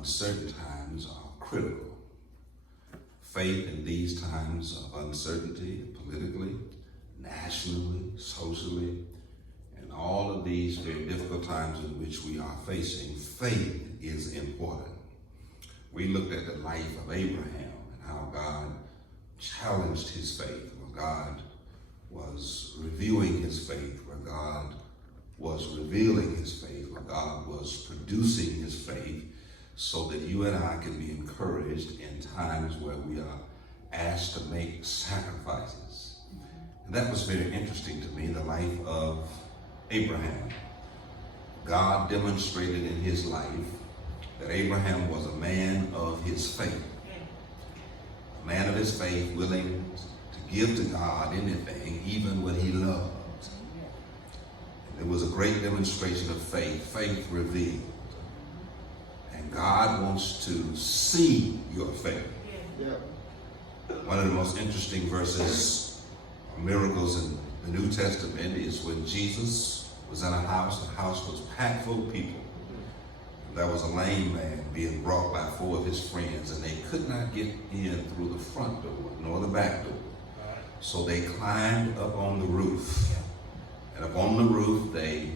uncertain times are critical. Faith in these times of uncertainty, politically, nationally, socially, and all of these very difficult times in which we are facing, faith is important. We looked at the life of Abraham and how God challenged his faith, where God was reviewing his faith, where God was revealing his faith, where God was producing his faith, so that you and I can be encouraged in times where we are asked to make sacrifices. And that was very interesting to me, the life of Abraham. God demonstrated in his life that Abraham was a man of his faith. A man of his faith, willing to give to God anything, even what he loved. And it was a great demonstration of faith, faith revealed. And God wants to see your faith. Yeah. One of the most interesting verses, miracles in the New Testament, is when Jesus was in a house. The house was packed full of people. There was a lame man being brought by 4 of his friends, and they could not get in through the front door nor the back door. So they climbed up on the roof. And up on the roof, they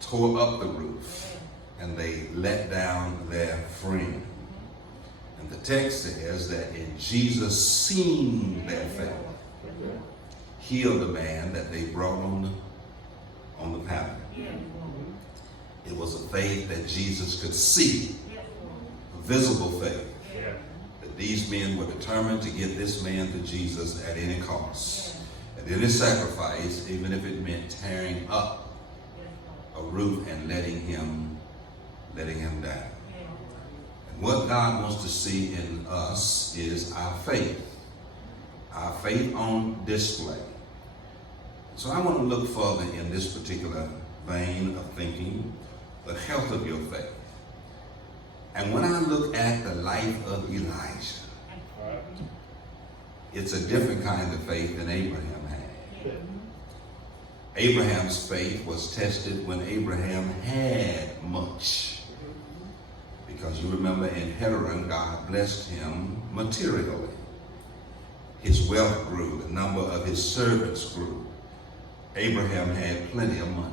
tore up the roof. And they let down their friend. And the text says that in Jesus seeing their faith, healed the man that they brought on the pallet. It was a faith that Jesus could see, a visible faith, that these men were determined to get this man to Jesus at any cost, at any sacrifice, even if it meant tearing up a roof and letting him down. And what God wants to see in us is our faith on display. So I want to look further in this particular vein of thinking, the health of your faith. And when I look at the life of Elijah, it's a different kind of faith than Abraham had. Abraham's faith was tested when Abraham had much. Because you remember in Haran, God blessed him materially. His wealth grew, the number of his servants grew. Abraham had plenty of money.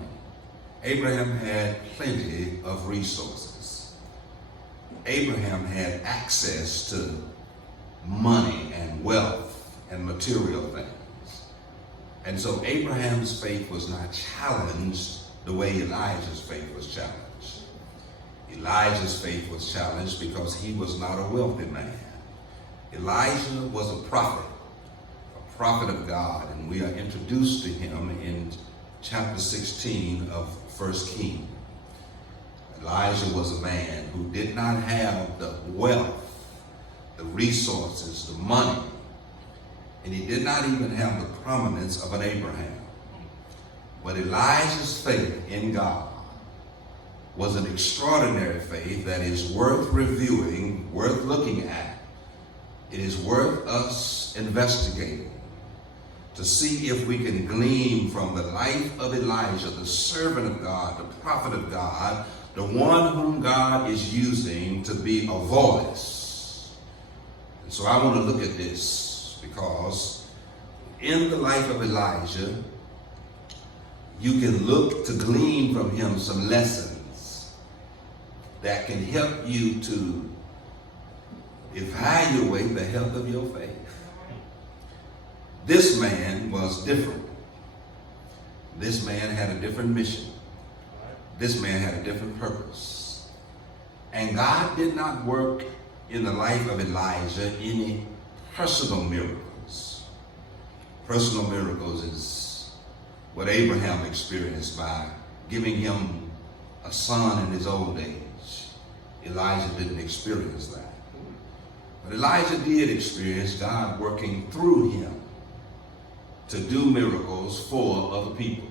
Abraham had plenty of resources. Abraham had access to money and wealth and material things. And so Abraham's faith was not challenged the way Elijah's faith was challenged. Elijah's faith was challenged because he was not a wealthy man. Elijah was a prophet of God, and we are introduced to him in chapter 16 of 1 Kings. Elijah was a man who did not have the wealth, the resources, the money, and he did not even have the prominence of an Abraham. But Elijah's faith in God was an extraordinary faith that is worth reviewing, worth looking at. It is worth us investigating to see if we can glean from the life of Elijah, the servant of God, the prophet of God, the one whom God is using to be a voice. And so I want to look at this because in the life of Elijah, you can look to glean from him some lessons that can help you to evaluate the health of your faith. This man was different. This man had a different mission. This man had a different purpose. And God did not work in the life of Elijah any personal miracles. Personal miracles is what Abraham experienced by giving him a son in his old age. Elijah didn't experience that. But Elijah did experience God working through him to do miracles for other people.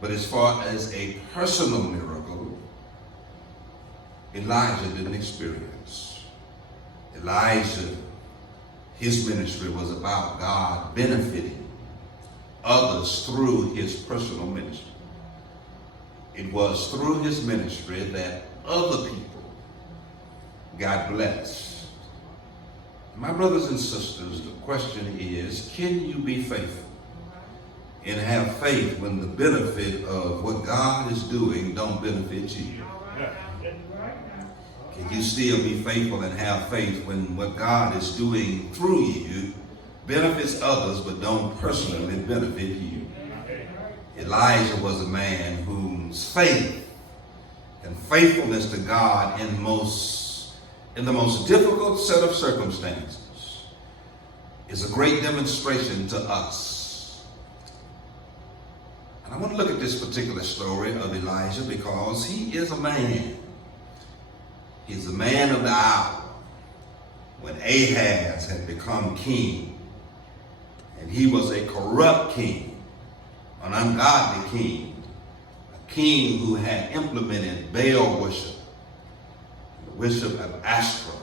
But as far as a personal miracle, Elijah didn't experience. Elijah, his ministry was about God benefiting others through his personal ministry. It was through his ministry that other people got blessed. My brothers and sisters, the question is, can you be faithful and have faith when the benefit of what God is doing don't benefit you? Can you still be faithful and have faith when what God is doing through you benefits others but don't personally benefit you? Elijah was a man whose faith and faithfulness to God in the most difficult set of circumstances is a great demonstration to us. And I want to look at this particular story of Elijah because he is a man. He's a man of the hour when Ahaz had become king, and he was a corrupt king, an ungodly king, a king who had implemented Baal worship, the worship of Ashtoreth,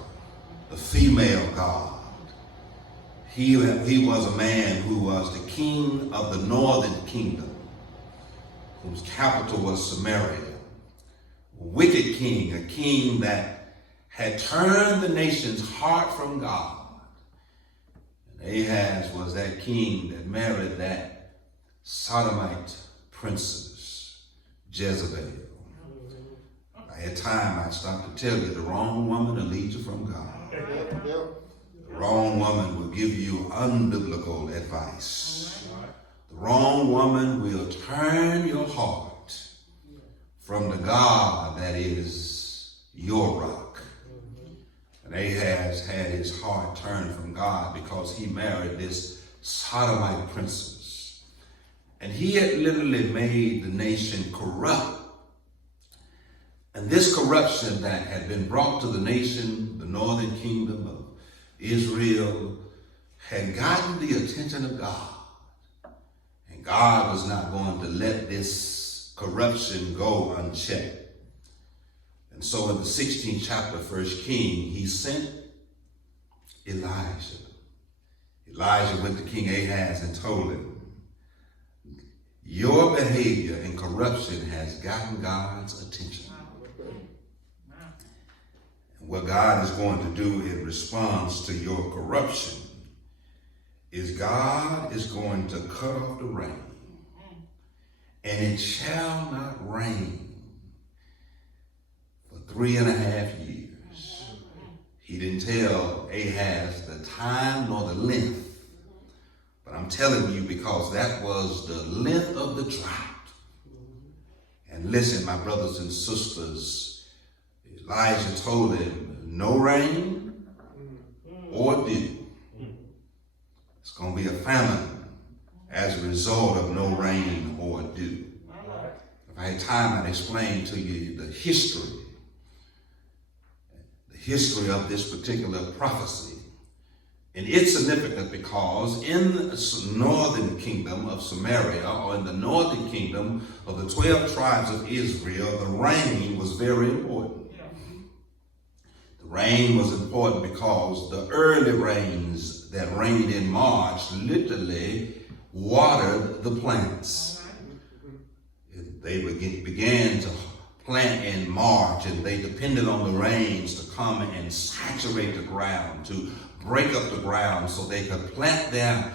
the female god. He was a man who was the king of the northern kingdom, whose capital was Samaria. A wicked king, a king that had turned the nation's heart from God. And Ahaz was that king that married that sodomite princess, Jezebel. By a time I'd stop to tell you the wrong woman will lead you from God. The wrong woman will give you unbiblical advice. The wrong woman will turn your heart from the God that is your rock. And Ahaz had his heart turned from God because he married this sodomite princess. And he had literally made the nation corrupt. And this corruption that had been brought to the nation, the northern kingdom of Israel, had gotten the attention of God. And God was not going to let this corruption go unchecked. And so in the 16th chapter of 1 King, he sent Elijah. Elijah went to King Ahaz and told him, your behavior and corruption has gotten God's attention. And what God is going to do in response to your corruption is God is going to cut off the rain, and it shall not rain 3.5 years. He didn't tell Ahaz the time nor the length, but I'm telling you because that was the length of the drought. And listen, my brothers and sisters, Elijah told him, no rain or dew. It's going to be a famine as a result of no rain or dew. If I had time, I'd explain to you the history of this particular prophecy. And it's significant because in the northern kingdom of Samaria, or in the northern kingdom of the 12 tribes of Israel, the rain was very important. The rain was important because the early rains that rained in March literally watered the plants. They began to plant in March, and they depended on the rains to come and saturate the ground, to break up the ground so they could plant their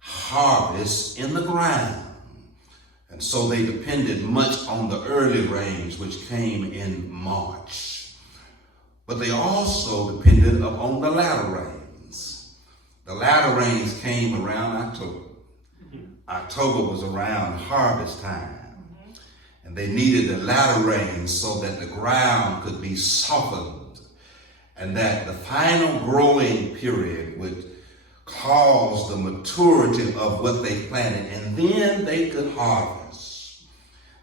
harvest in the ground. And so they depended much on the early rains, which came in March. But they also depended upon the latter rains. The latter rains came around October. October was around harvest time. And they needed the latter rains so that the ground could be softened and that the final growing period would cause the maturity of what they planted, and then they could harvest.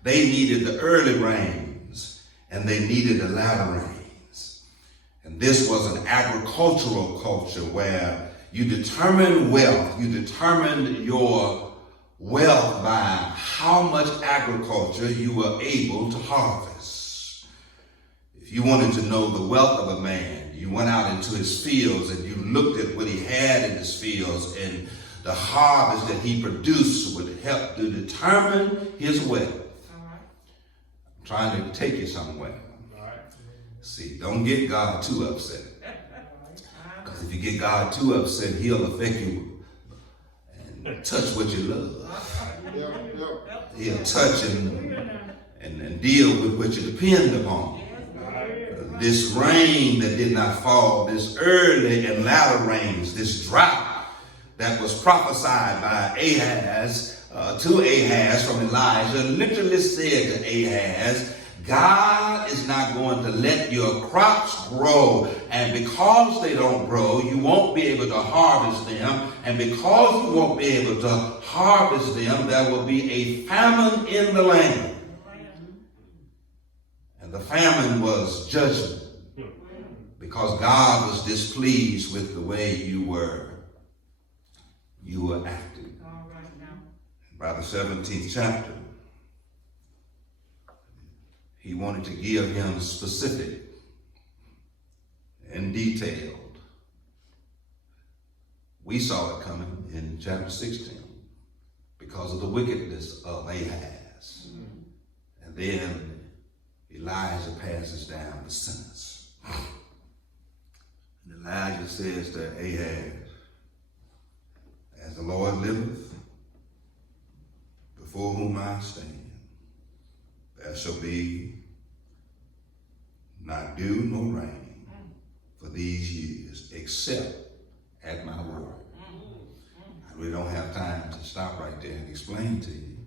They needed the early rains and they needed the latter rains. And this was an agricultural culture where you determined wealth, you determined your wealth by how much agriculture you were able to harvest. If you wanted to know the wealth of a man, you went out into his fields and you looked at what he had in his fields, and the harvest that he produced would help to determine his wealth. I'm trying to take you somewhere. See, don't get God too upset. Because if you get God too upset, he'll affect you and touch what you love. He'll touch and deal with what you depend upon. This rain that did not fall, this early and latter rains, this drought that was prophesied by Ahaz to Ahaz from Elijah, literally said to Ahaz, God is not going to let your crops grow, and because they don't grow, you won't be able to harvest them, and because you won't be able to harvest them, there will be a famine in the land. And the famine was judgment, because God was displeased with the way you were acting. By the 17th chapter, he wanted to give him specific and detailed. We saw it coming in chapter 16 because of the wickedness of Ahaz. And then Elijah passes down the sentence. And Elijah says to Ahaz, as the Lord liveth, before whom I stand, there shall be not dew nor rain for these years, except at my word. I really don't have time to stop right there and explain to you.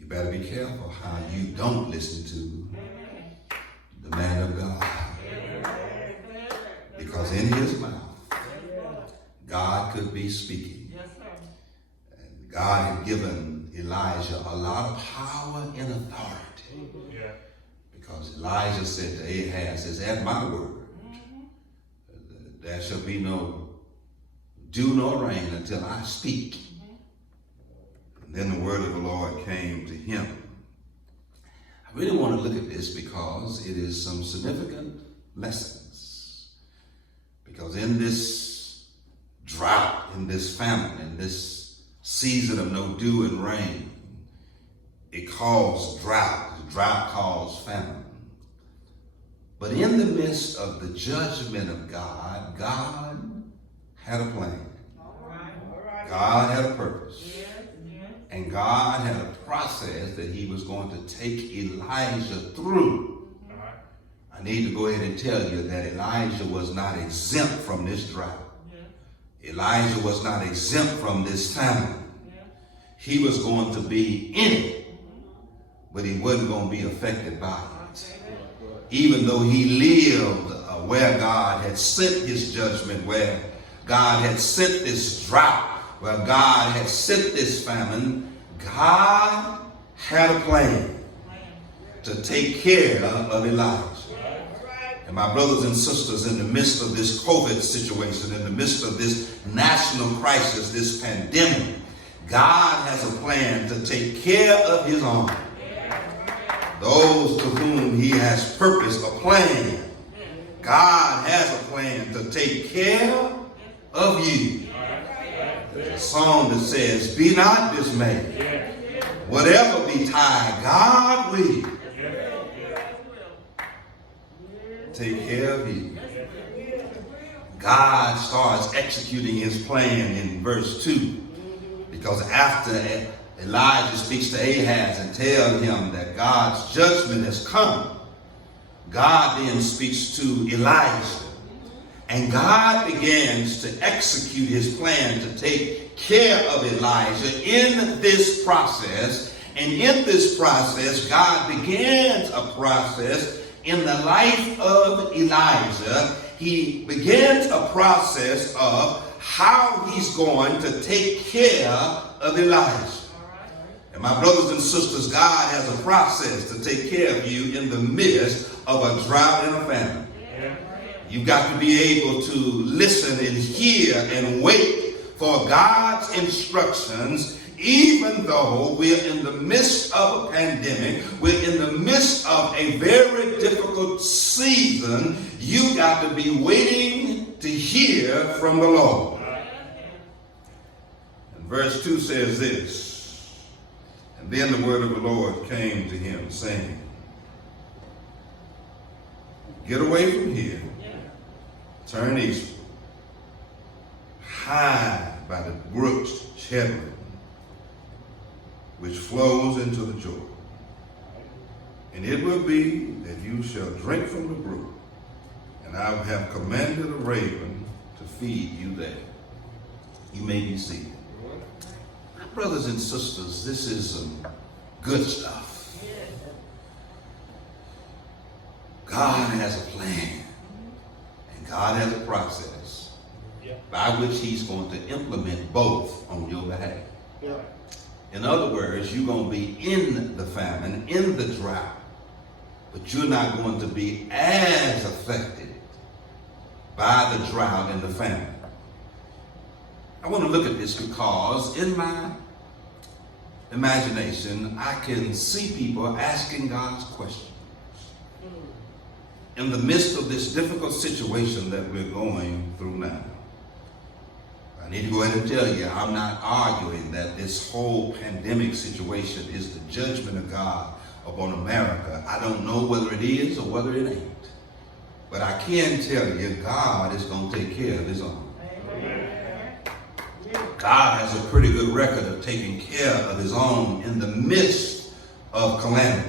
You better be careful how you don't listen to the man of God. Because in his mouth, God could be speaking. And God had given Elijah a lot of power and authority. Because Elijah said to Ahaz, says, at my word, there shall be no dew nor rain until I speak. And then the word of the Lord came to him. I really want to look at this because it is some significant lessons. Because in this drought, in this famine, in this season of no dew and rain, it caused drought. Drought caused famine. But in the midst of the judgment of God, God had a plan. God had a purpose. And God had a process that he was going to take Elijah through. I need to go ahead and tell you that Elijah was not exempt from this drought. Elijah was not exempt from this famine. He was going to be in it, but he wasn't going to be affected by it. Even though he lived where God had sent his judgment, where God had sent this drought, where God had sent this famine, God had a plan to take care of Elijah. And my brothers and sisters, in the midst of this COVID situation, in the midst of this national crisis, this pandemic, God has a plan to take care of his own. Those to whom he has purposed a plan. God has a plan to take care of you. There's a song that says, be not dismayed. Whatever betide, God will take care of you. God starts executing his plan in verse 2. Because after Elijah speaks to Ahaz and tells him that God's judgment has come, God then speaks to Elijah. And God begins to execute his plan to take care of Elijah in this process. And in this process, God begins a process in the life of Elijah. He begins a process of how he's going to take care of Elijah. And my brothers and sisters, God has a process to take care of you in the midst of a drought and a famine. You've got to be able to listen and hear and wait for God's instructions, even though we're in the midst of a pandemic, we're in the midst of a very difficult season. You got to be waiting to hear from the Lord. And verse 2 says this, and then the word of the Lord came to him, saying, get away from here, turn eastward, hide by the brook Chedron, which flows into the Jordan. And it will be that you shall drink from the brook, and I have commanded a raven to feed you there. You may be seated. My brothers and sisters, this is some good stuff. God has a plan, and God has a process by which he's going to implement both on your behalf. In other words, you're going to be in the famine, in the drought, but you're not going to be as affected by the drought and the famine. I want to look at this because in my imagination, I can see people asking God's questions. In the midst of this difficult situation that we're going through now, I need to go ahead and tell you, I'm not arguing that this whole pandemic situation is the judgment of God upon America. I don't know whether it is or whether it ain't. But I can tell you, God is going to take care of his own. God has a pretty good record of taking care of his own in the midst of calamity.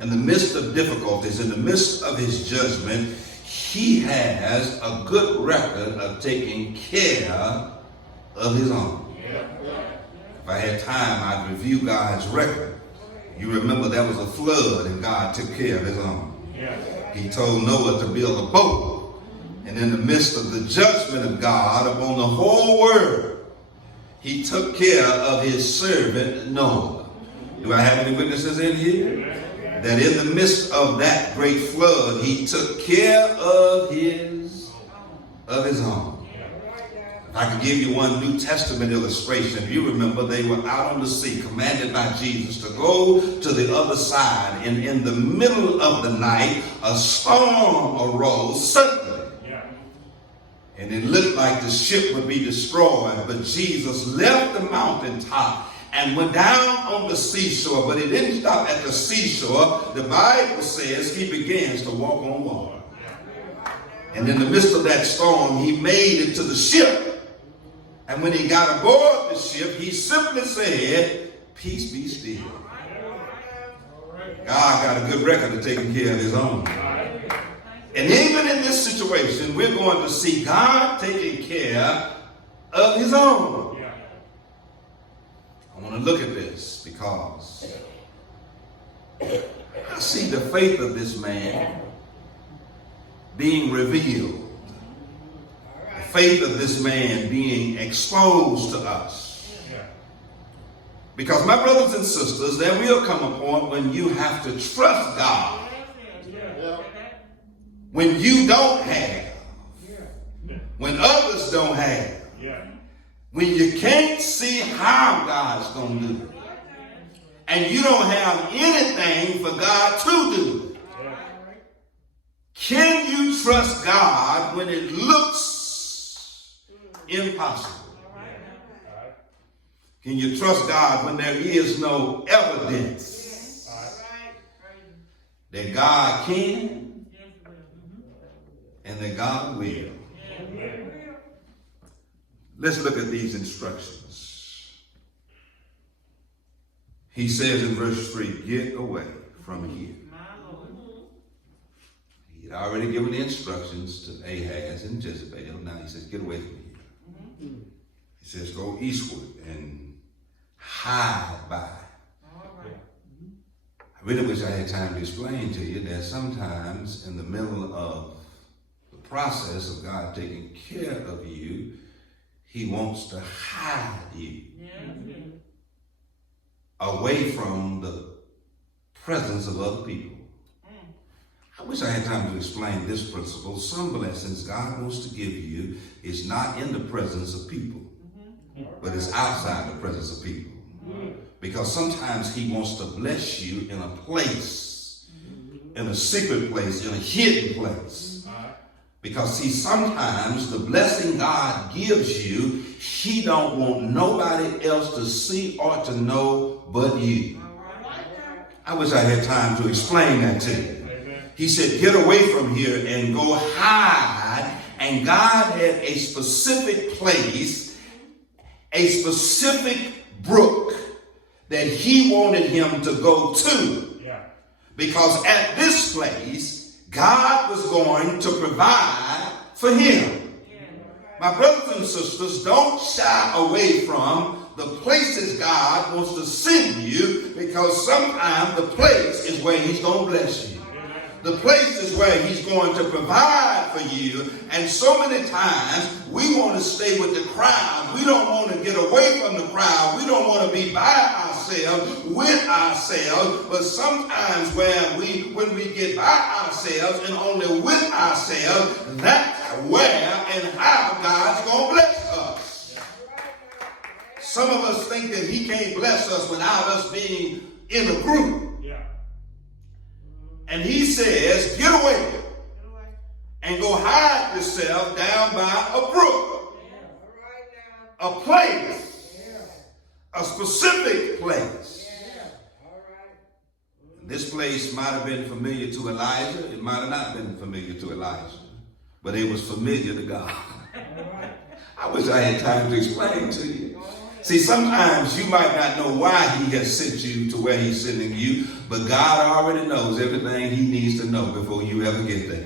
In the midst of difficulties, in the midst of his judgment, he has a good record of taking care of his own. If I had time, I'd review God's record. You remember there was a flood and God took care of his own. He told Noah to build a boat. And in the midst of the judgment of God upon the whole world, he took care of his servant Noah. Do I have any witnesses in here? That in the midst of that great flood, he took care of his own. If I could give you one New Testament illustration, you remember they were out on the sea, commanded by Jesus to go to the other side. And in the middle of the night, a storm arose suddenly. And it looked like the ship would be destroyed, but Jesus left the mountaintop and went down on the seashore, but he didn't stop at the seashore. The Bible says he begins to walk on water. And in the midst of that storm, he made it to the ship. And when he got aboard the ship, he simply said, "Peace be still." God got a good record of taking care of his own. And even in this situation, we're going to see God taking care of his own. I want to look at this because I see the faith of this man being revealed. The faith of this man being exposed to us. Because my brothers and sisters, there will come a point when you have to trust God. When you don't have. When others don't have. When you can't see how God's going to do it. And you don't have anything for God to do. Can you trust God when it looks impossible? Can you trust God when there is no evidence that God can and that God will? Let's look at these instructions. He says in verse 3, get away from here. He had already given the instructions to Ahaz and Jezebel. Now he says, get away from here. He says, go eastward and hide by. I really wish I had time to explain to you that sometimes in the middle of the process of God taking care of you, he wants to hide you away from the presence of other people. I wish I had time to explain this principle. Some blessings God wants to give you is not in the presence of people, but it's outside the presence of people. Because sometimes he wants to bless you in a place, in a secret place, in a hidden place. Because see, sometimes the blessing God gives you, he don't want nobody else to see or to know but you. I wish I had time to explain that to you. He said, get away from here and go hide. And God had a specific place, a specific brook that he wanted him to go to. Yeah. Because at this place, God was going to provide for him. My brothers and sisters, don't shy away from the places God wants to send you, because sometimes the place is where he's going to bless you. The place is where he's going to provide for you. And so many times we want to stay with the crowd. We don't want to get away from the crowd. We don't want to be by ourselves, with ourselves. But sometimes when we get by ourselves and only with ourselves, that's where and how God's going to bless us. Some of us think that he can't bless us without us being in a group. And he says, get away and go hide yourself down by a brook, a place, a specific place. This place might have been familiar to Elijah. It might have not been familiar to Elijah, but it was familiar to God. I wish I had time to explain to you. See, sometimes you might not know why he has sent you to where he's sending you, but God already knows everything he needs to know before you ever get there.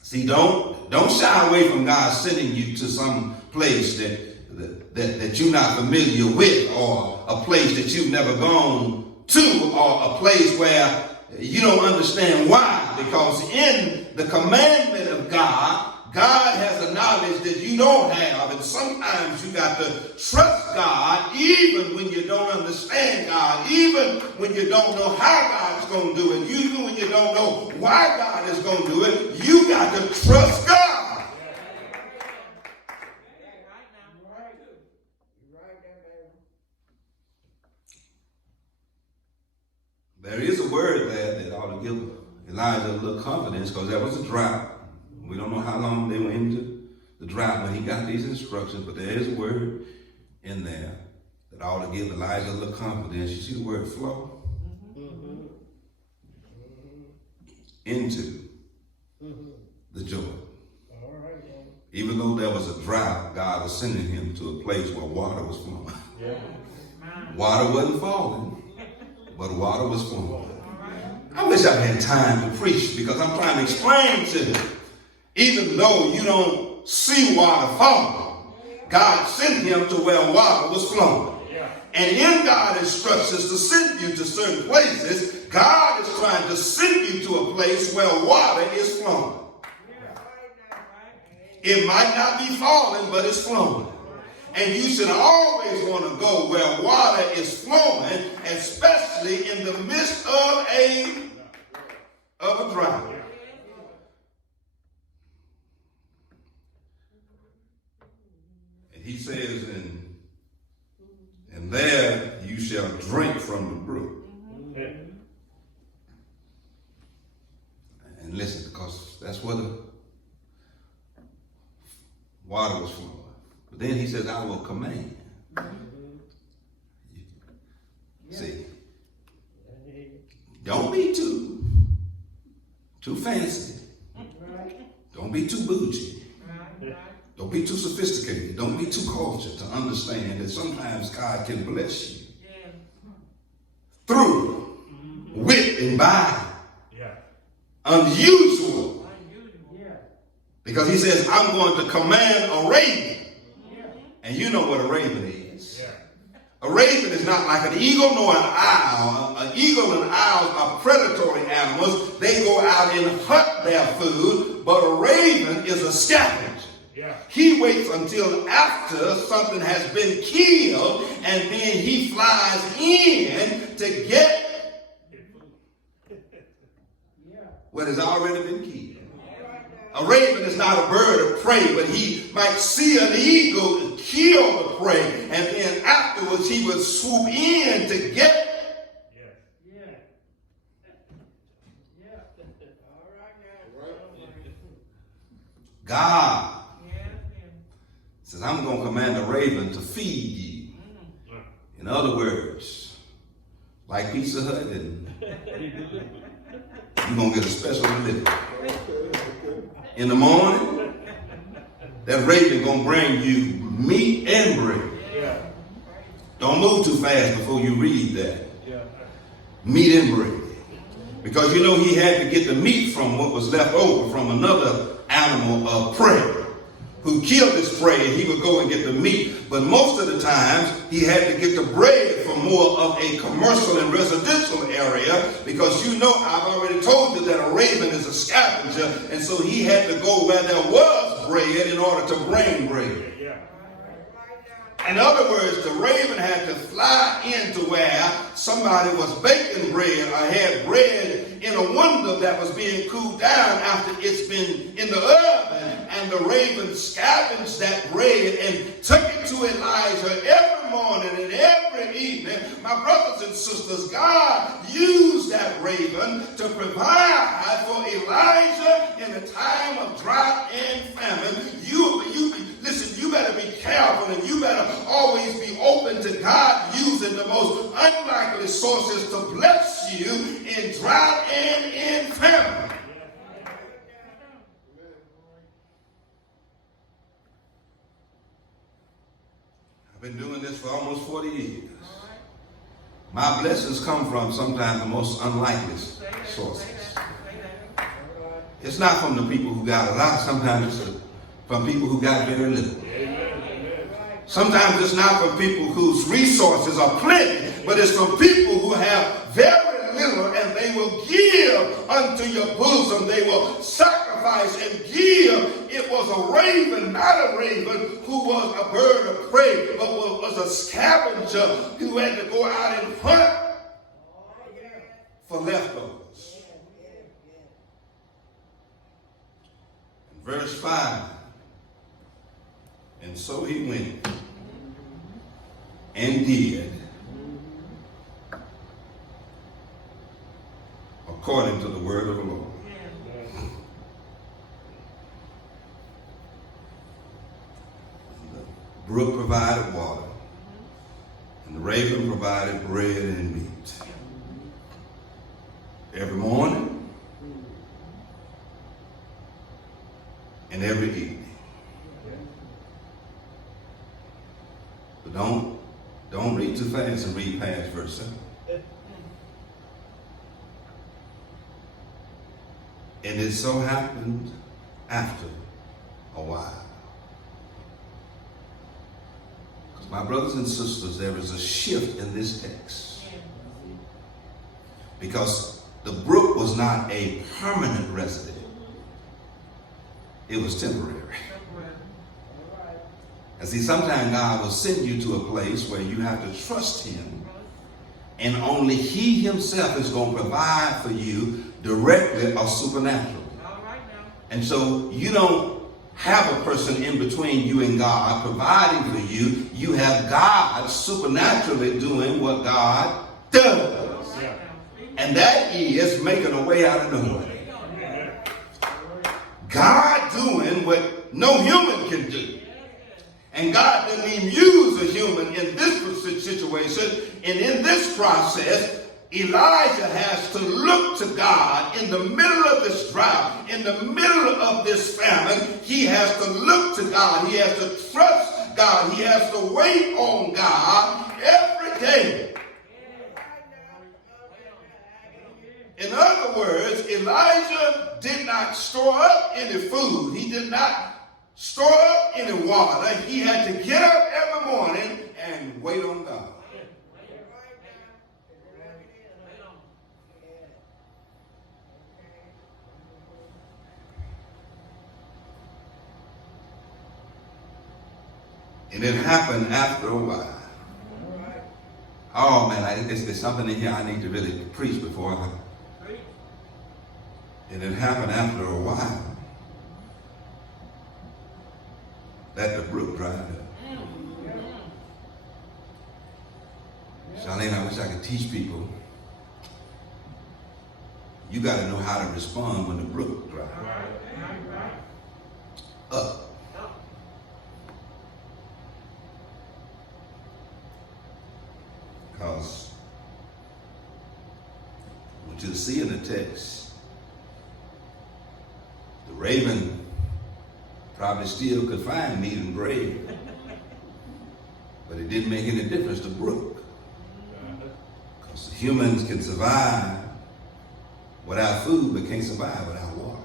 See, don't shy away from God sending you to some place that you're not familiar with, or a place that you've never gone to, or a place where you don't understand why. Because in the commandment of God, God has a knowledge that you don't have, and sometimes you got to trust God even when you don't understand God, even when you don't know how God's going to do it, even when you don't know why God is going to do it. You got to trust God. There is a word there that ought to give Elijah a little confidence, because there was a drought. We don't know how long they went into the drought when he got these instructions, but there is a word in there that ought to give Elijah a little confidence. You see the word flow? Mm-hmm. Into the Jordan. All right, even though there was a drought, God was sending him to a place where water was flowing. Yeah. Water wasn't falling, but water was flowing. I wish I had time to preach, because I'm trying to explain to you. Even though you don't see water falling, God sent him to where water was flowing. And in God's instructions to send you to certain places, God is trying to send you to a place where water is flowing. It might not be falling, but it's flowing. And you should always want to go where water is flowing, especially in the midst of a drought. He says, and there you shall drink from the brook. And listen, because that's where the water was flowing. But then he says, I will command. See, don't be too fancy. Don't be too bougie. Don't be too sophisticated. Don't be too cultured to understand that sometimes God can bless you through, with, and by unusual. Because he says, I'm going to command a raven. And you know what a raven is. A raven is not like an eagle nor an owl. An eagle and owls are predatory animals. They go out and hunt their food, but a raven is a scavenger. He waits until after something has been killed, and then he flies in to get what has already been killed. A raven is not a bird of prey, but he might see an eagle and kill the prey, and then afterwards he would swoop in to get God says, I'm going to command a raven to feed you. In other words, like Pizza Hut and you're going to get a special delivery. In the morning, that raven going to bring you meat and bread. Don't move too fast before you read that. Meat and bread. Because you know he had to get the meat from what was left over from another animal of prey. Who killed his prey, and he would go and get the meat. But most of the times, he had to get the bread from more of a commercial and residential area, because you know, I've already told you that a raven is a scavenger, and so he had to go where there was bread in order to bring bread. In other words, the raven had to fly into where somebody was baking bread or had bread in a window that was being cooled down after it's been in the oven. And the raven scavenged that bread and took it to Elijah every morning and every evening. My brothers and sisters, God used that raven to provide for Elijah in a time of drought and famine. Listen, you better be careful, and you better always be open to God using the most unlikely sources to bless you in drought and in famine. I've been doing this for almost 40 years. My blessings come from sometimes the most unlikely sources. It's not from the people who got a lot. Sometimes it's from people who got very little. Sometimes it's not from people whose resources are plenty, but it's from people who have very little, and they will give unto your bosom. They will sacrifice and give. It was a raven, not a raven, who was a bird of prey, but was a scavenger who had to go out and hunt for leftovers. In verse 5, and so he went and did according to the word of the Lord. The brook provided water, and the raven provided bread and meat. Every morning and every evening. But don't read too fast and read past verse 7. And it so happened after a while. Because my brothers and sisters, there is a shift in this text. Because the brook was not a permanent resident. It was temporary. And see, sometimes God will send you to a place where you have to trust him, and only he himself is going to provide for you directly or supernaturally. And so you don't have a person in between you and God providing for you. You have God supernaturally doing what God does. And that is making a way out of no way. God doing what no human can do. And God didn't even use a human in this situation. And in this process, Elijah has to look to God in the middle of this drought, in the middle of this famine. He has to look to God. He has to trust God. He has to wait on God every day. In other words, Elijah did not store up any food. He did not store up any water. He had to get up every morning and wait on God. And it happened after a while. Oh man, there's something in here I need to really preach before I. And it happened after a while that the brook dried up. Charlene, I wish I could teach people. You got to know how to respond when the brook dries up. Because I want you to see in the text raven probably still could find meat and bread, but it didn't make any difference to Brook. Because humans can survive without food, but can't survive without water.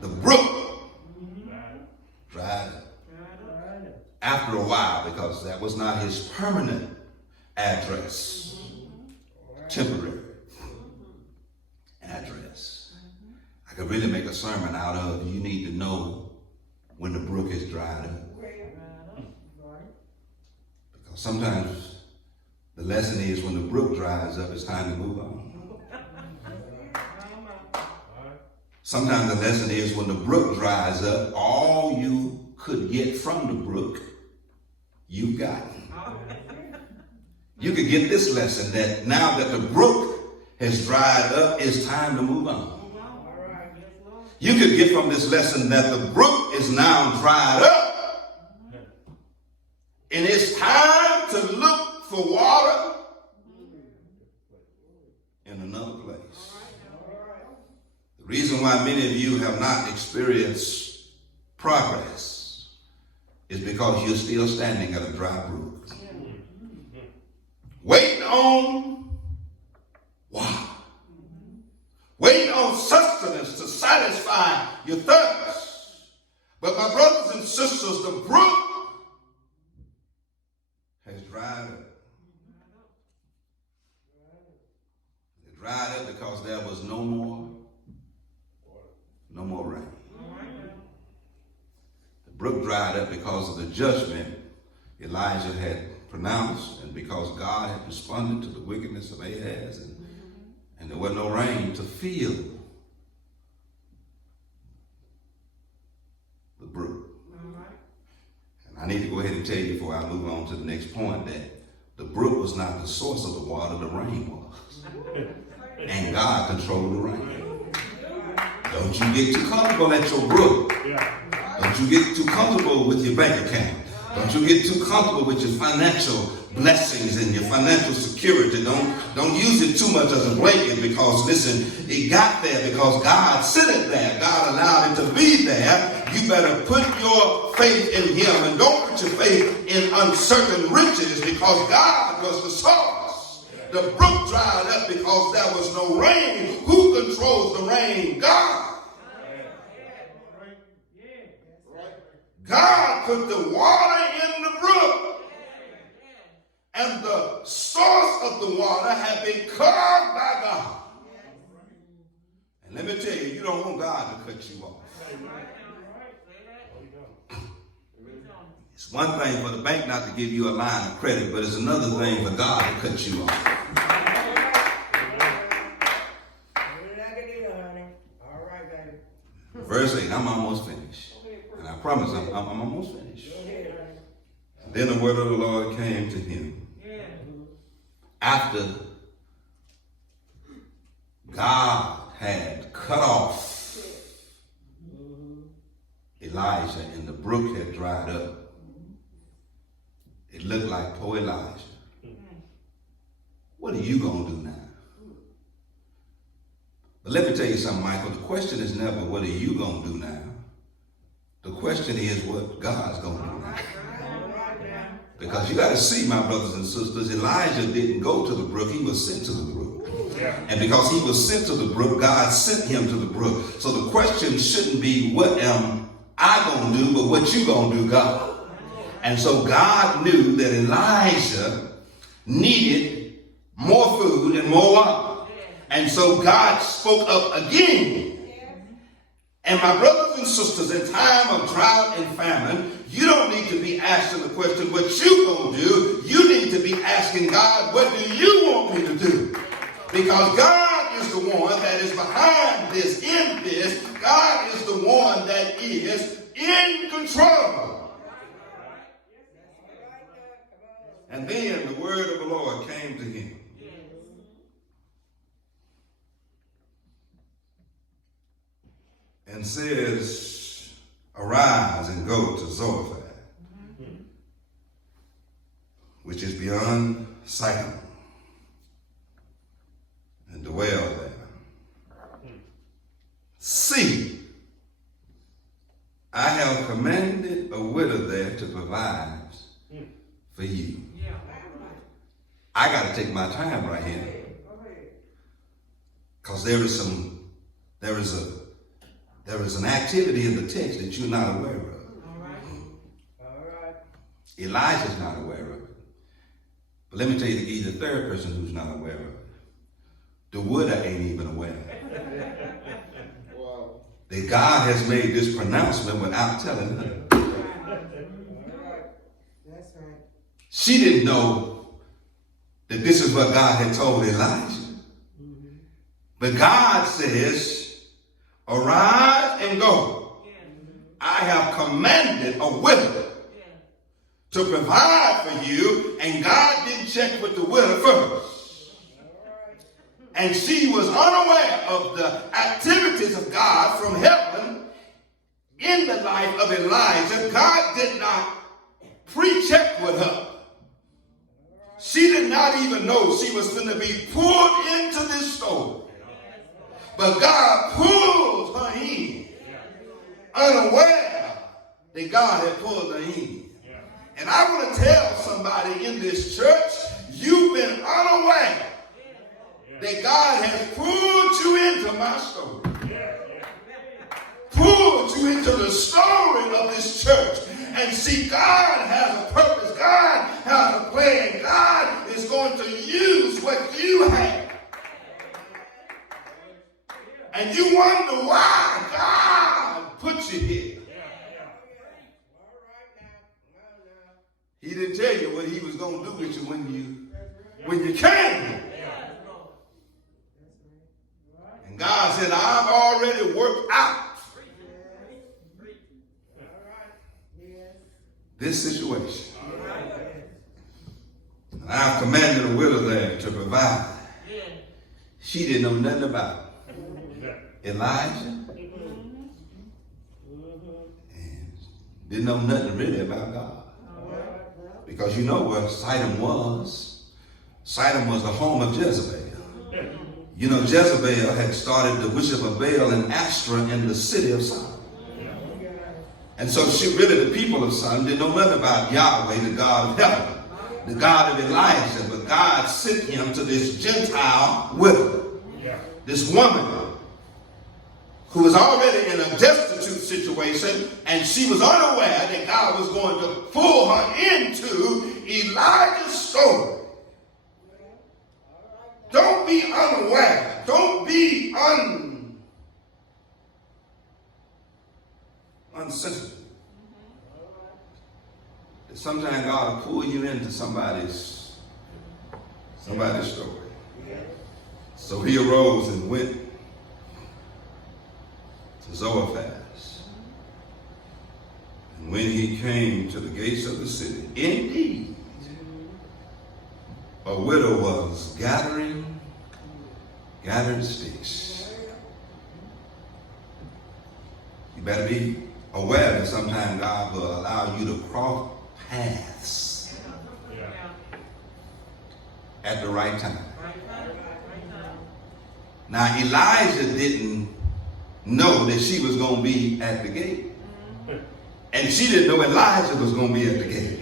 The brook dried up after a while, because that was not his permanent address, temporary address. I could really make a sermon out of, you need to know when the brook is dried up. Because sometimes the lesson is when the brook dries up, it's time to move on. Sometimes the lesson is when the brook dries up, all you could get from the brook, you've gotten. You could get this lesson that now that the brook has dried up, it's time to move on. You could get from this lesson that the brook is now dried up, and it's time to look for water in another place. The reason why many of you have not experienced progress is because you're still standing at a dry brook, waiting on water, waiting on sustenance to satisfy your thirst. But my brothers and sisters, the brook has dried up. It dried up because there was no more rain. The brook dried up because of the judgment Elijah had pronounced, and because God had responded to the wickedness of Ahaz, and there was no rain to fill the brook. And I need to go ahead and tell you before I move on to the next point that the brook was not the source of the water, the rain was. And God controlled the rain. Don't you get too comfortable at your brook. Don't you get too comfortable with your bank account. Don't you get too comfortable with your financial blessings and your financial security. Don't use it too much as a blanket, because listen, it got there because God sent it there. God allowed it to be there. You better put your faith in him, and don't put your faith in uncertain riches, because God was the source. The brook dried up because there was no rain. Who controls the rain? God. God put the water in the brook, and the source of the water had been carved by God. And let me tell you, you don't want God to cut you off. It's one thing for the bank not to give you a line of credit, but it's another thing for God to cut you off. Verse 8, I'm almost finished. And I promise I'm almost finished. And then the word of the Lord came to him. After God had cut off Elijah and the brook had dried up, it looked like poor Elijah. What are you going to do now? But let me tell you something, Michael. The question is never what are you going to do now? The question is what God's going to do now. Because you got to see, my brothers and sisters, Elijah didn't go to the brook. He was sent to the brook. And because he was sent to the brook, God sent him to the brook. So the question shouldn't be what am I going to do, but what you going to do, God. And so God knew that Elijah needed more food and more water. And so God spoke up again. And my brothers and sisters, in time of drought and famine, you don't need to be asking the question, what you gonna do? You need to be asking God, what do you want me to do? Because God is the one that is behind this, in this. God is the one that is in control. And then the word of the Lord came to him. And says, arise and go to Zarephath, which is beyond Sidon, and dwell there. See, have commanded a widow there to provide for you. I got to take my time right here, because there is an activity in the text that you're not aware of. Elijah's not aware of it. But let me tell you the third person who's not aware of it. The widow ain't even aware of it. Wow. That God has made this pronouncement without telling her. That's right. She didn't know that this is what God had told Elijah. But God says, arise and go. I have commanded a widow to provide for you, and God didn't check with the widow first. And she was unaware of the activities of God from heaven in the life of Elijah. God did not pre-check with her. She did not even know she was going to be pulled into this story. But God pulled her in, unaware that God had pulled her in. And I want to tell somebody in this church, you've been unaware that God has pulled you into my story. Pulled you into the story of this church. And see, God has a purpose. God has a plan. God is going to use what you have. And you wonder why God put you here. He didn't tell you what he was going to do with you when you came. And God said, I've already worked out this situation. And I've commanded a widow there to provide. She didn't know nothing about Elijah. And didn't know nothing really about God. Because you know where Sidon was. Sidon was the home of Jezebel. You know, Jezebel had started the worship of Baal and Ashtoreth in the city of Sodom. And so the people of Sodom didn't know nothing about Yahweh, the God of heaven, the God of Elijah. But God sent him to this Gentile widow, this woman who was already in a destitute situation, and she was unaware that God was going to pull her into Elijah's story. Don't be unaware. Don't be unsensitive. Sometimes God will pull you into somebody's story. So he arose and went to Zarephath. And when he came to the gates of the city, indeed, a widow was gathering sticks. You better be aware that sometimes God will allow you to cross paths at the right time. Now, Elijah didn't know that she was going to be at the gate. And she didn't know Elijah was going to be at the gate.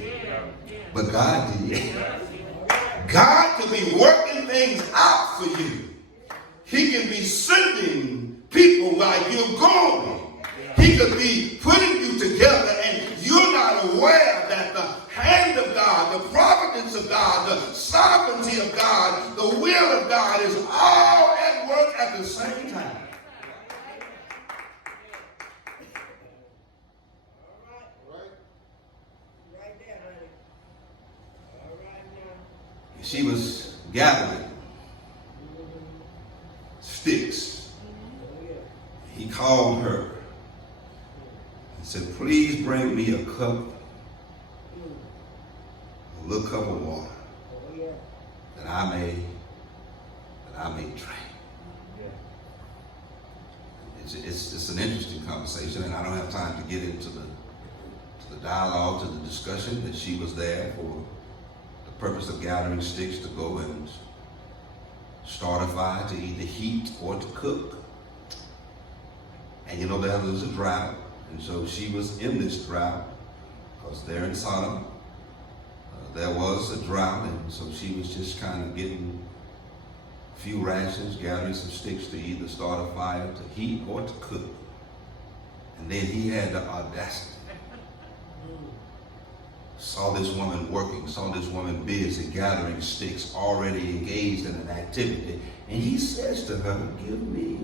But God did. God can be working things out for you. He can be sending people while you're going. He could be putting you together and you're not aware that the hand of God, the providence of God, the sovereignty of God, the will of God is all at work at the same time. She was gathering sticks. He called her and said, please bring me a little cup of water that I may drink. It's an interesting conversation, and I don't have time to get into the dialogue, to the discussion, that she was there for the purpose of gathering sticks to go and start a fire to either heat or to cook. And you know, there was a drought. And so she was in this drought, because there in Sodom, there was a drought, and so she was just kind of getting a few rations, gathering some sticks to either start a fire, to heat, or to cook. And then he had the audacity. Saw this woman working, saw this woman busy gathering sticks, already engaged in an activity. And he says to her, give me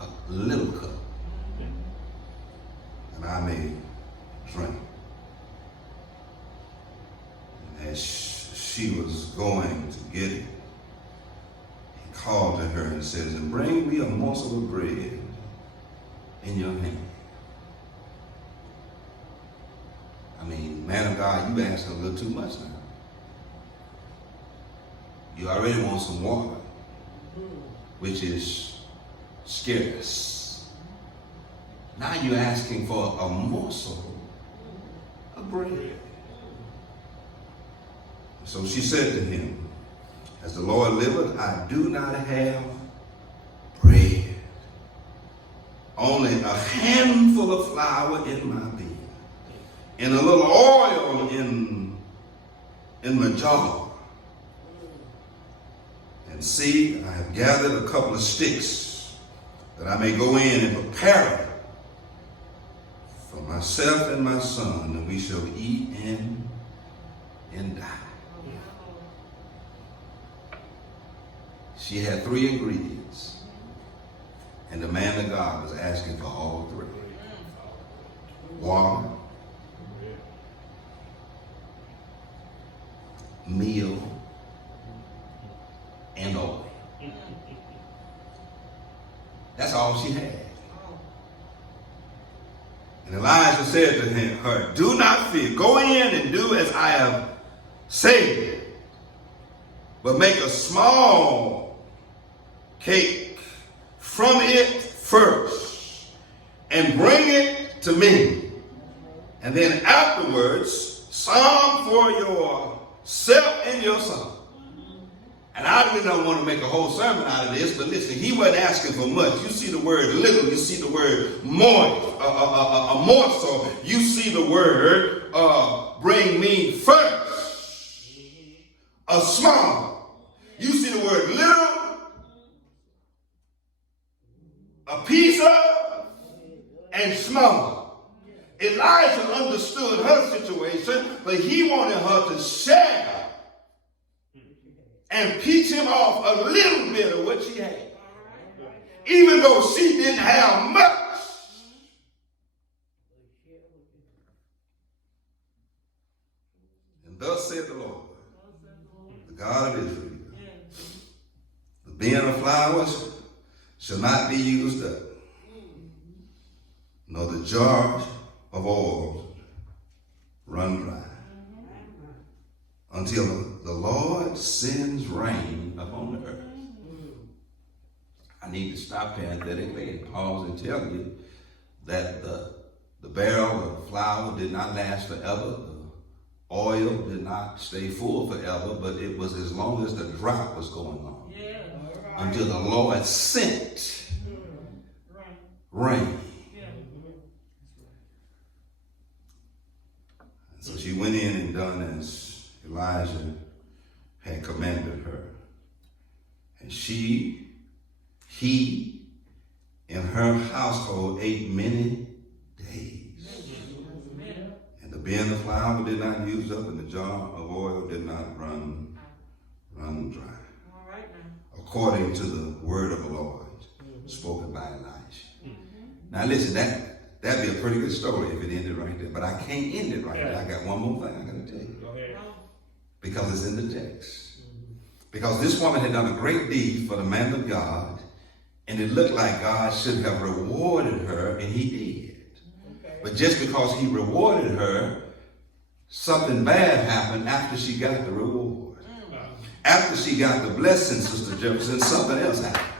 a little cup, and I may drink. And as she was going to get it, he called to her and says, and bring me a morsel of bread in your hand. I mean, man of God, you asking a little too much now. You already want some water, which is scarce. Now you're asking for a morsel of bread. So she said to him, as the Lord liveth, I do not have bread, only a handful of flour in my bin, and a little oil in my jar. And see, I have gathered a couple of sticks that I may go in and prepare it for myself and my son, and we shall eat and die. She had 3 ingredients, and the man of God was asking for all 3. Water, meal, and oil. That's all she had. And Elijah said to her, do not fear. Go in and do as I have said, but make a small cake from it first, and bring it to me. And then afterwards, some for yourself and your son. And I really don't want to make a whole sermon out of this, but listen, he wasn't asking for much. You see the word little, you see the word a morsel, you see the word bring me first, a small. You see the word little, a piece of, and small. Elijah understood her situation, but he wanted her to share and teach him off a little bit of what she had. Even though she didn't have much. And thus said the Lord, the God of Israel, the bin of flowers shall not be used up, nor the jar of oil run dry, until the Lord sends rain upon the earth. I need to stop parenthetically and pause and tell you that the barrel of flour did not last forever. The oil did not stay full forever, but it was as long as the drought was going on. Yeah. Until the Lord sent rain. So she went in and done as Elijah had commanded her. And he, and her household ate many days. And the bin of flour did not use up, and the jar of oil did not run dry. All right, now. According to the word of the Lord, spoken by Elijah. Now listen, that'd be a pretty good story if it ended right there. But I can't end it right there. I got one more thing I got to tell you. Go ahead. Because it's in the text. Because this woman had done a great deed for the man of God, and it looked like God should have rewarded her, and he did. Okay. But just because he rewarded her, something bad happened after she got the reward. After she got the blessing, Sister Jefferson, something else happened.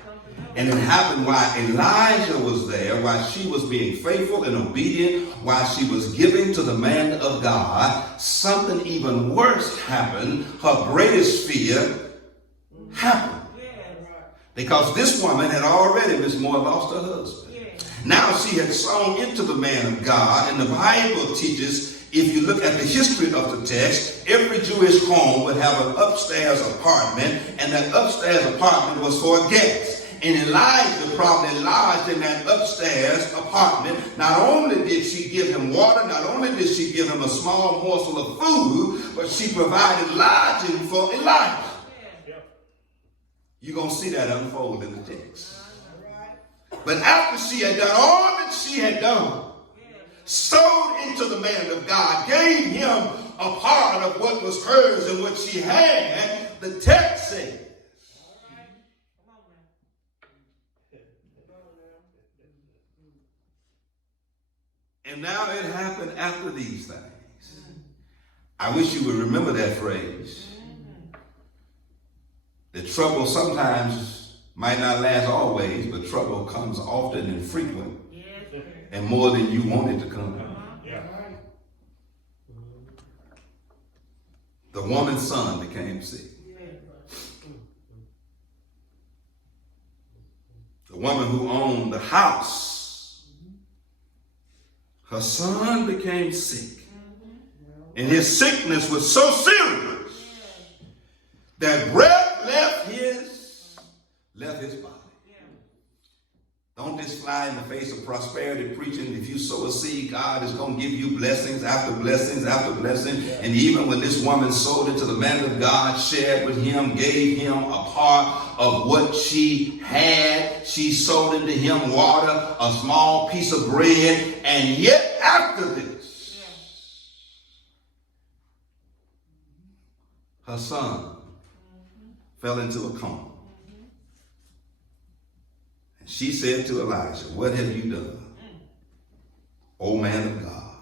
And it happened while Elijah was there, while she was being faithful and obedient, while she was giving to the man of God. Something even worse happened. Her greatest fear happened. Because this woman had already, Miss Moore, lost her husband. Now she had sown into the man of God, and the Bible teaches, if you look at the history of the text, every Jewish home would have an upstairs apartment, and that upstairs apartment was for guests. And Elijah probably lodged in that upstairs apartment. Not only did she give him water, not only did she give him a small morsel of food, but she provided lodging for Elijah. You're going to see that unfold in the text. But after she had done all that she had done, sowed into the man of God, gave him a part of what was hers and what she had, the text says, and now it happened after these things. I wish you would remember that phrase. The trouble sometimes might not last always, but trouble comes often and frequent, and more than you want it to come. The woman's son became sick. The woman who owned the house, her son became sick. And his sickness was so serious that breath left his body. Don't just fly in the face of prosperity preaching. If you sow a seed, God is going to give you blessings after blessings after blessing. And even when this woman sowed into the man of God, shared with him, gave him a part of what she had, she sowed into him water, a small piece of bread. And yet after this, her son fell into a coma. She said to Elijah, what have you done, O man of God?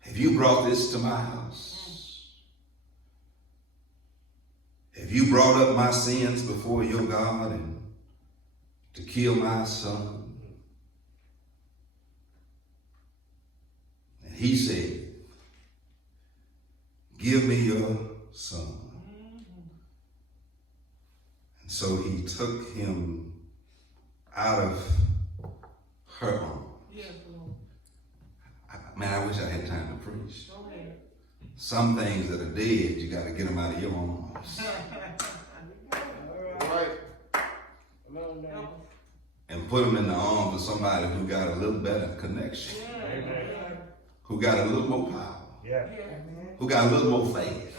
Have you brought this to my house? Have you brought up my sins before your God and to kill my son? And he said, give me your son. So he took him out of her arms. I wish I had time to preach. Some things that are dead, you got to get them out of your arms. And put them in the arms of somebody who got a little better connection. Who got a little more power. Who got a little more faith.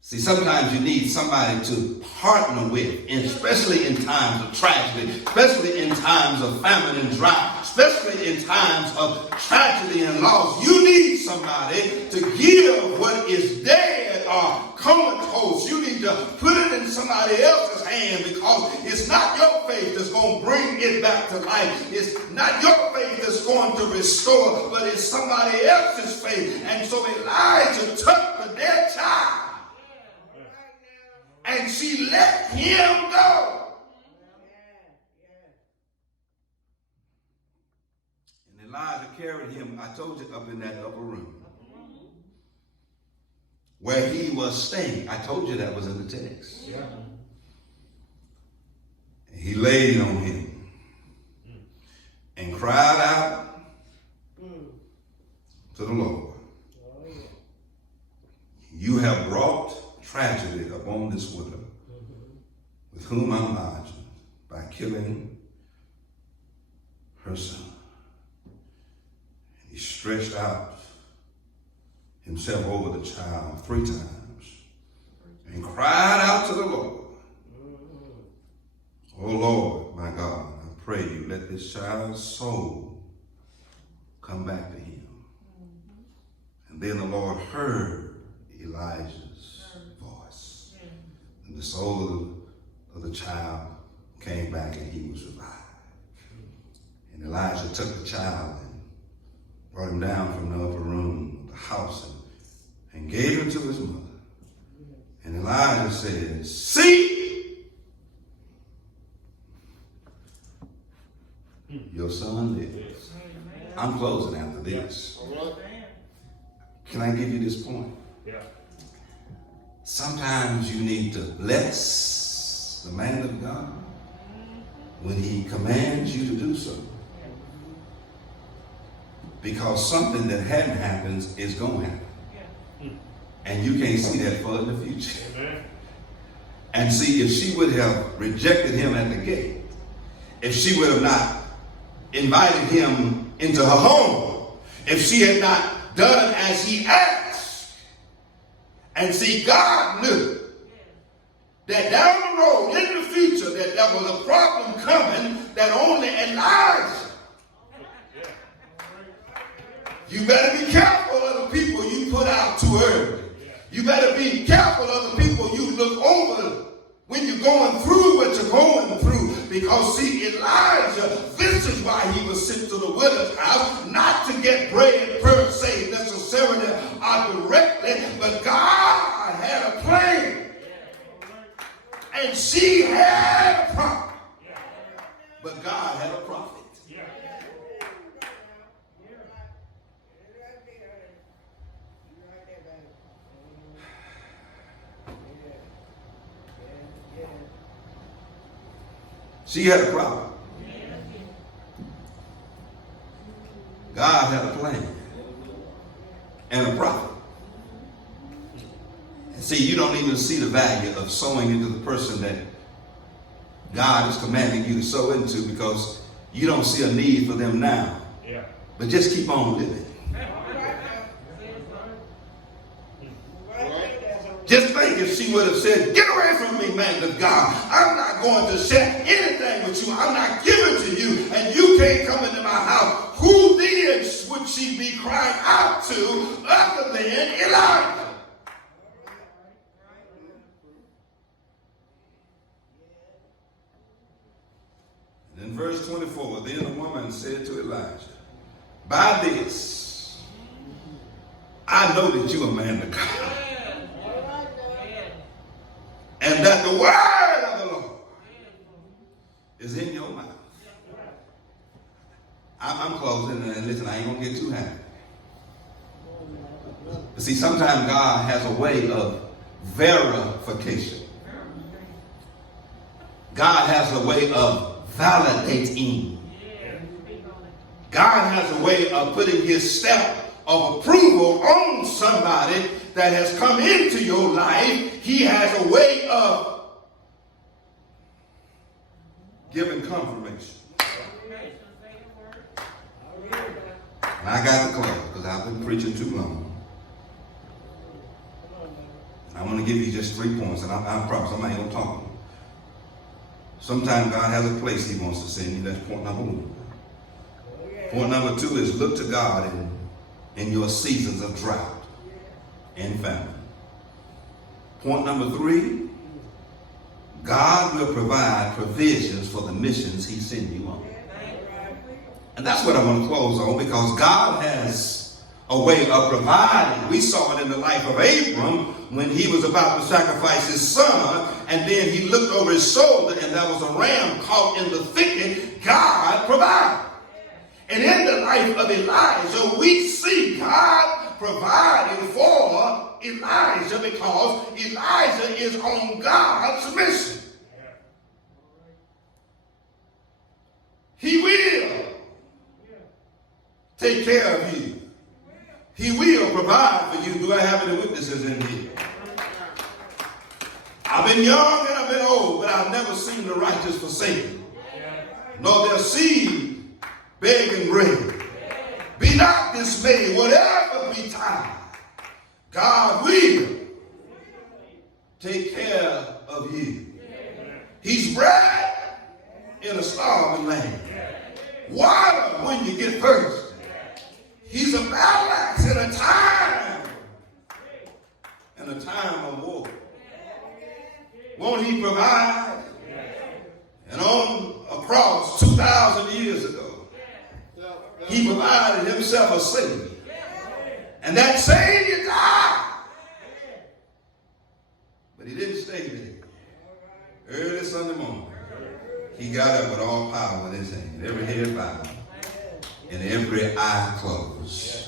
See, sometimes you need somebody to partner with, and especially in times of tragedy, especially in times of famine and drought, especially in times of tragedy and loss. You need somebody to give what is dead or comatose. You need to put it in somebody else's hand, because it's not your faith that's going to bring it back to life. It's not your faith that's going to restore, but it's somebody else's faith. And so Elijah took the dead child, and she let him go. And Elijah carried him, I told you, up in that upper room where he was staying. I told you that was in the text. And he laid on him and cried out to the Lord. You have brought tragedy upon this widow, with whom I'm lodging, by killing her son. And he stretched out himself over the child 3 times and cried out to the Lord, oh Lord, my God, I pray you, let this child's soul come back to him. And then the Lord heard Elijah's voice. And the soul of the child came back, and he was revived. And Elijah took the child and brought him down from the upper room of the house and gave him to his mother. And Elijah said, see, your son lives. I'm closing after this. Can I give you this point? Sometimes you need to bless the man of God when he commands you to do so. Because something that hadn't happened is going to happen. And you can't see that far in the future. And see, if she would have rejected him at the gate, if she would have not invited him into her home, if she had not done as he asked, and see, God knew that down the road in the future that there was a problem coming that only Elijah. You better be careful of the people you put out too early. You better be careful of the people you look over when you're going through what you're going through. Because see, Elijah, this is why he was sent to the widow's house, not to get bread per se necessarily or directly, but God had a plan. And she had a prophet. But God had a prophet. She had a problem. God had a plan and a prophet. And see, you don't even see the value of sowing into the person that God is commanding you to sow into because you don't see a need for them now. Yeah. But just keep on living. Just think if she would have said, get away from me, man of God. I'm not going to share anything with you. I'm not giving to you. And you can't come into my house. Who then would she be crying out to other than Elijah? And in verse 24, then the woman said to Elijah, by this, I know that you are a man of God. And that the word of the Lord is in your mouth. I'm closing, and listen, I ain't going to get too happy. But see, sometimes God has a way of verification. God has a way of validating. God has a way of putting his stamp of approval on somebody that has come into your life. He has a way of giving confirmation. And I got to close because I've been preaching too long. I want to give you just 3 points, and I promise I'm not going to talk. Sometimes God has a place he wants to send you. That's point number 1. Point number 2 is look to God in your seasons of drought and famine. Point number 3, God will provide provisions for the missions he sent you on. And that's what I want to close on, because God has a way of providing. We saw it in the life of Abram when he was about to sacrifice his son, and then he looked over his shoulder and there was a ram caught in the thicket. God provided. And in the life of Elijah, we see God providing for Elijah because Elijah is on God's mission. He will take care of you. He will provide for you. Do I have any witnesses in here? I've been young and I've been old, but I've never seen the righteous forsaken, nor their seed begging bread. Be not dismayed, whatever betide, God will take care of you. He's bread in a starving land, water when you get thirsty. He's a battle axe in a time of war. Won't he provide? And on a cross 2,000 years ago, he provided himself a Savior. And that Savior died. But he didn't stay there. Early Sunday morning, he got up with all power in his hand, every head bowed and every eye closed.